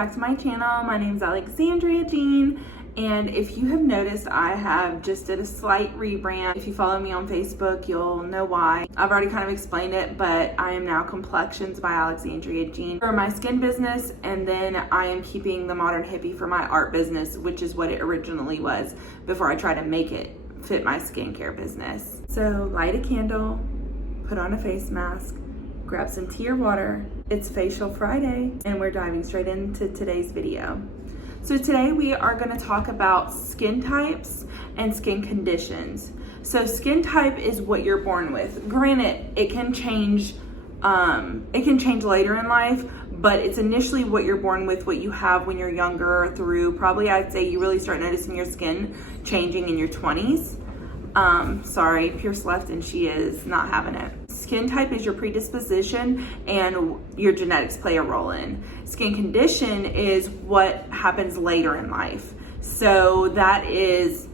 back to my channel. My name is Alexandria Jean, and if you have noticed, I have just did a slight rebrand. If you follow me on Facebook, you'll know why. I've already kind of explained it, but I am now Complexions by Alexandria Jean for my skin business, and then I am keeping the Modern Hippie for my art business, which is what it originally was before I tried to make it fit my skincare business. So light a candle, put on a face mask, grab some tea or water. It's Facial Friday, and we're diving straight into today's video. So today we are going to talk about skin types and skin conditions. So skin type is what you're born with. Granted, it can change later in life, but it's initially what you're born with, what you have when you're younger through probably, I'd say you really start noticing your skin changing in your 20s. Sorry, Pierce left and she is not having it. Skin type is your predisposition and your genetics play a role in. Skin condition is what happens later in life. So that is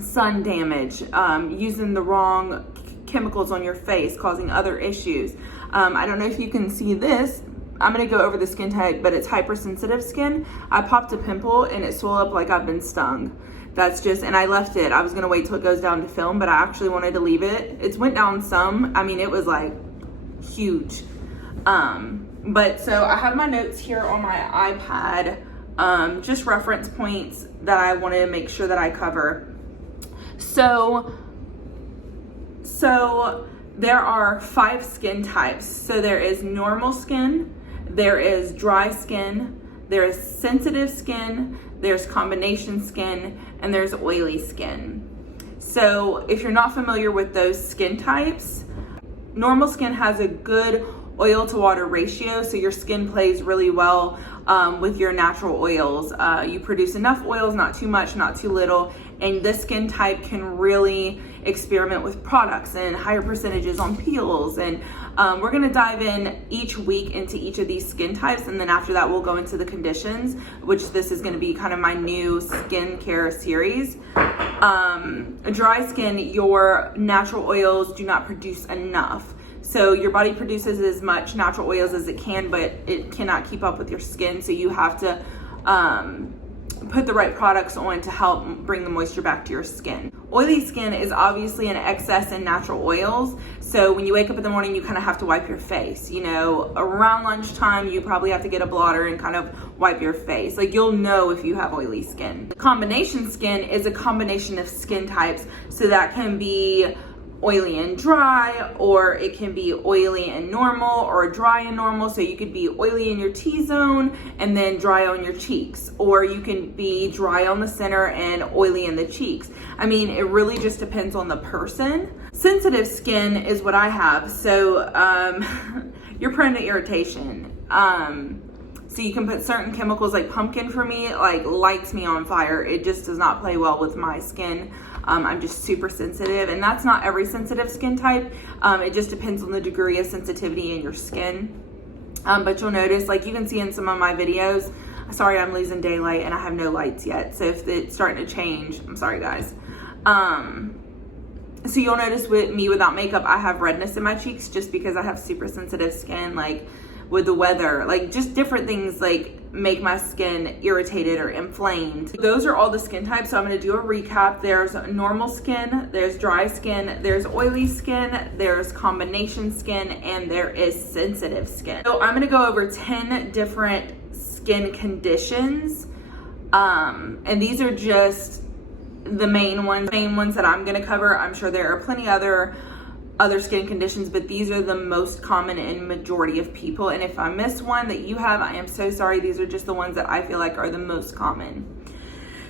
sun damage, using the wrong chemicals on your face, causing other issues. I don't know if you can see this. I'm gonna go over the skin type, but it's hypersensitive skin. I popped a pimple and it swelled up like I've been stung. That's just, and I left it. I was gonna wait till it goes down to film, but I actually wanted to leave it. It's went down some. I mean, it was like huge. But so I have my notes here on my iPad, just reference points that I want to make sure that I cover. So there are 5 skin types. So there is normal skin, there is dry skin, there is sensitive skin, there's combination skin, and there's oily skin. So if you're not familiar with those skin types, normal skin has a good oil to water ratio, so your skin plays really well with your natural oils. You produce enough oils, not too much, not too little, and this skin type can really experiment with products and higher percentages on peels. And we're gonna dive in each week into each of these skin types, and then after that we'll go into the conditions, which this is gonna be kind of my new skincare series. Dry skin, your natural oils do not produce enough. So your body produces as much natural oils as it can, but it cannot keep up with your skin. So you have to put the right products on to help bring the moisture back to your skin. Oily skin is obviously an excess in natural oils. So when you wake up in the morning, you kind of have to wipe your face. You know, around lunchtime, you probably have to get a blotter and kind of wipe your face. Like, you'll know if you have oily skin. Combination skin is a combination of skin types. So that can be oily and dry, or it can be oily and normal, or dry and normal. So you could be oily in your T-zone and then dry on your cheeks, or you can be dry on the center and oily in the cheeks. I mean, it really just depends on the person. Sensitive skin is what I have. So you're prone to irritation. So you can put certain chemicals, like pumpkin for me, like lights me on fire. It just does not play well with my skin. I'm just super sensitive, and that's not every sensitive skin type. It just depends on the degree of sensitivity in your skin. But you'll notice, like you can see in some of my videos, sorry, I'm losing daylight and I have no lights yet. So if it's starting to change, I'm sorry guys. So you'll notice with me without makeup, I have redness in my cheeks just because I have super sensitive skin, like with the weather, like just different things like make my skin irritated or inflamed. Those are all the skin types. So I'm going to do a recap. There's normal skin, there's dry skin, there's oily skin, there's combination skin, and there is sensitive skin. So I'm going to go over 10 different skin conditions. And these are just the main ones that I'm going to cover. I'm sure there are plenty other skin conditions, but these are the most common in majority of people. And if I miss one that you have, I am so sorry. These are just the ones that I feel like are the most common.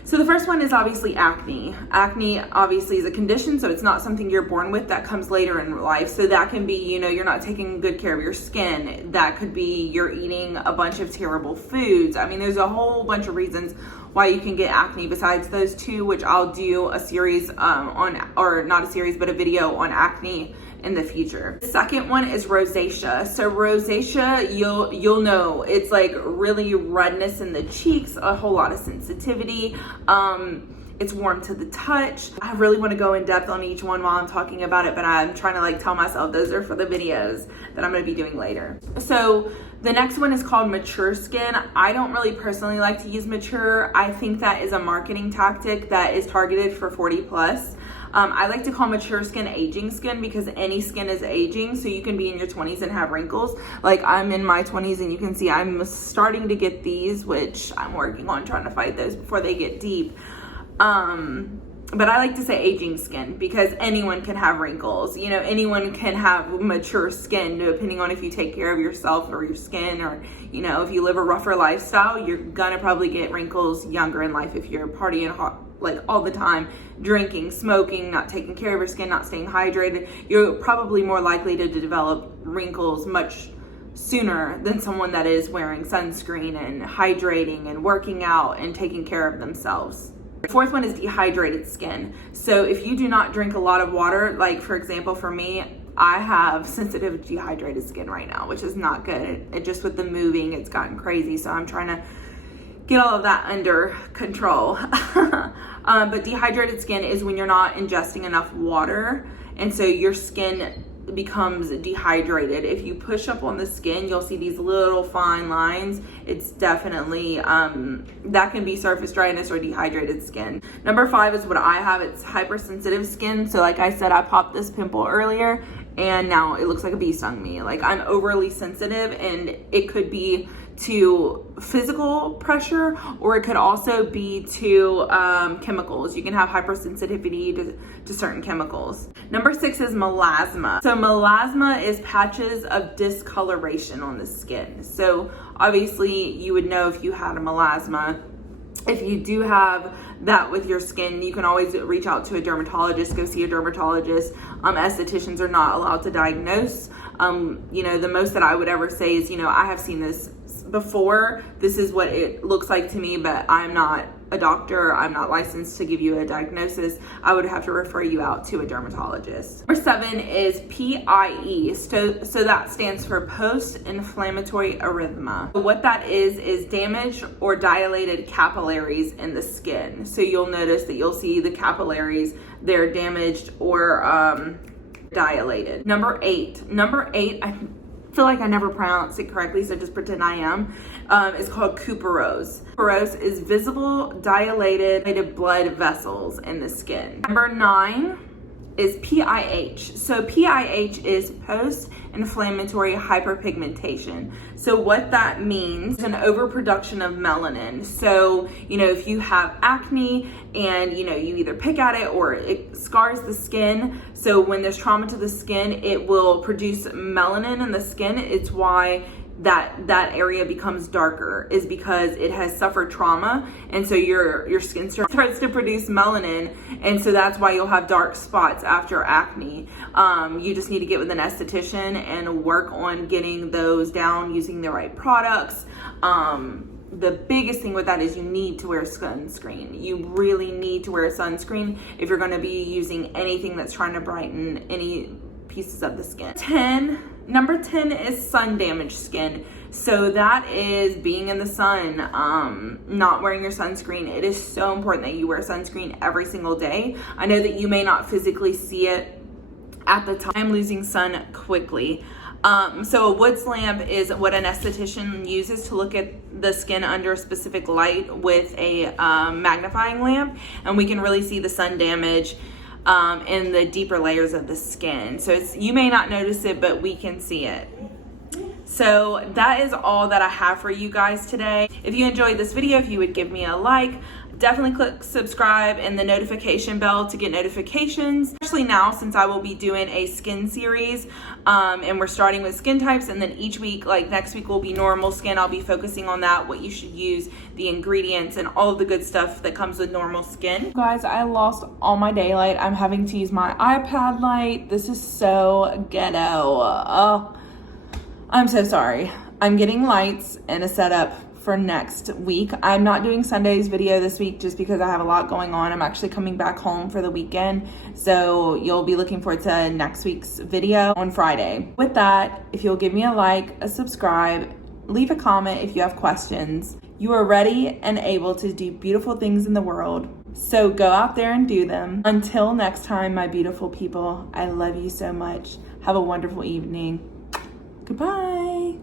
So the first one is obviously acne. Acne obviously is a condition, so it's not something you're born with. That comes later in life. So that can be, you know, you're not taking good care of your skin. That could be you're eating a bunch of terrible foods. I mean, there's a whole bunch of reasons why you can get acne besides those two, which I'll do a series on, or not a series, but a video on acne in the future. The second one is rosacea. So rosacea, you'll know, it's like really redness in the cheeks, a whole lot of sensitivity. It's warm to the touch. I really want to go in depth on each one while I'm talking about it, but I'm trying to like tell myself those are for the videos that I'm going to be doing later. So the next one is called Mature Skin. I don't really personally like to use Mature. I think that is a marketing tactic that is targeted for 40 plus. I like to call Mature Skin aging skin because any skin is aging. So you can be in your 20s and have wrinkles. Like I'm in my 20s and you can see I'm starting to get these, which I'm working on trying to fight those before they get deep. But I like to say aging skin because anyone can have wrinkles. You know, anyone can have mature skin depending on if you take care of yourself or your skin, or, you know, if you live a rougher lifestyle, you're gonna probably get wrinkles younger in life if you're partying hot, like all the time, drinking, smoking, not taking care of your skin, not staying hydrated. You're probably more likely to develop wrinkles much sooner than someone that is wearing sunscreen and hydrating and working out and taking care of themselves. The fourth one is dehydrated skin. So if you do not drink a lot of water, like for example, for me, I have sensitive dehydrated skin right now, which is not good. It just with the moving, it's gotten crazy. So I'm trying to get all of that under control. But dehydrated skin is when you're not ingesting enough water, and so your skin becomes dehydrated. If you push up on the skin, you'll see these little fine lines. It's definitely that can be surface dryness or dehydrated skin. Number 5 is what I have. It's hypersensitive skin. So like I said, I popped this pimple earlier and now it looks like a bee stung me. Like I'm overly sensitive, and it could be to physical pressure, or it could also be to chemicals. You can have hypersensitivity to certain chemicals. Number 6 is melasma. So melasma is patches of discoloration on the skin. So obviously you would know if you had a melasma. If you do have that with your skin, you can always reach out to a dermatologist, go see a dermatologist. Estheticians are not allowed to diagnose. You know, the most that I would ever say is, you know, I have seen this before. This is what it looks like to me, but I'm not a doctor. I'm not licensed to give you a diagnosis. I would have to refer you out to a dermatologist. Number 7 is PIE. So that stands for post-inflammatory erythema. What that is damaged or dilated capillaries in the skin. So you'll notice that you'll see the capillaries, they're damaged or dilated. Number 8, I feel like I never pronounce it correctly, so just pretend I am. It's called cuperose. Cuperose is visible dilated blood vessels in the skin. Number 9 is PIH. So PIH is post-inflammatory hyperpigmentation. So what that means is an overproduction of melanin. So, you know, if you have acne and, you know, you either pick at it or it scars the skin. So when there's trauma to the skin, it will produce melanin in the skin. It's why that area becomes darker, is because it has suffered trauma, and so your skin starts to produce melanin, and so that's why you'll have dark spots after acne. You just need to get with an esthetician and work on getting those down using the right products. The biggest thing with that is you need to wear sunscreen. You really need to wear a sunscreen if you're going to be using anything that's trying to brighten any pieces of the skin. Number 10 is sun damaged skin. So that is being in the sun, not wearing your sunscreen. It is so important that you wear sunscreen every single day. I know that you may not physically see it at the time. I'm losing sun quickly. So a Woods lamp is what an esthetician uses to look at the skin under a specific light with a magnifying lamp, and we can really see the sun damage in the deeper layers of the skin. So you may not notice it, but we can see it. So that is all that I have for you guys today. If you enjoyed this video, if you would give me a like, definitely click subscribe and the notification bell to get notifications, especially now since I will be doing a skin series, and we're starting with skin types, and then each week, like next week will be normal skin. I'll be focusing on that, what you should use, the ingredients, and all of the good stuff that comes with normal skin. Guys, I lost all my daylight. I'm having to use my iPad light. This is so ghetto. I'm so sorry. I'm getting lights and a setup for next week. I'm not doing Sunday's video this week just because I have a lot going on. I'm actually coming back home for the weekend, so you'll be looking forward to next week's video on Friday. With that, if you'll give me a like, a subscribe, leave a comment if you have questions. You are ready and able to do beautiful things in the world. So go out there and do them. Until next time, my beautiful people, I love you so much. Have a wonderful evening. Goodbye.